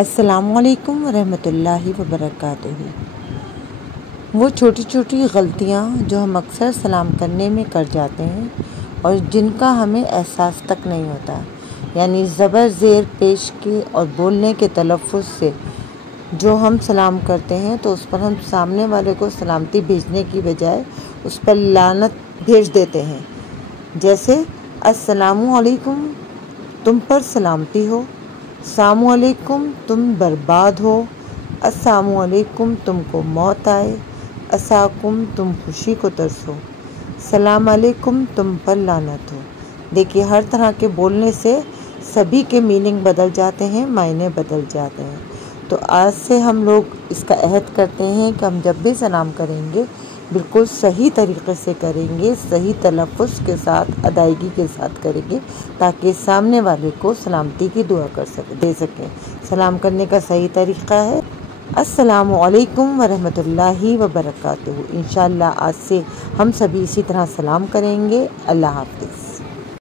السلام علیکم ورحمۃ اللہ وبرکاتہ۔ وہ چھوٹی چھوٹی غلطیاں جو ہم اکثر سلام کرنے میں کر جاتے ہیں اور جن کا ہمیں احساس تک نہیں ہوتا، یعنی زبر زیر پیش کے اور بولنے کے تلفظ سے جو ہم سلام کرتے ہیں تو اس پر ہم سامنے والے کو سلامتی بھیجنے کی بجائے اس پر لعنت بھیج دیتے ہیں، جیسے السلام علیکم، تم پر سلامتی ہو، السلام علیکم، تم برباد ہو، السلام علیکم، تم کو موت آئے، عساکم، تم خوشی کو ترسو، السلام علیکم، تم پر لعنت ہو۔ دیکھیے، ہر طرح کے بولنے سے سبھی کے میننگ بدل جاتے ہیں، معنی بدل جاتے ہیں۔ تو آج سے ہم لوگ اس کا عہد کرتے ہیں کہ ہم جب بھی سلام کریں گے بالکل صحیح طریقے سے کریں گے، صحیح تلفظ کے ساتھ، ادائیگی کے ساتھ کریں گے، تاکہ سامنے والے کو سلامتی کی دعا دے سکیں۔ سلام کرنے کا صحیح طریقہ ہے السلام علیکم ورحمۃ اللہ وبرکاتہ۔ انشاءاللہ آج سے ہم سبھی اسی طرح سلام کریں گے۔ اللہ حافظ۔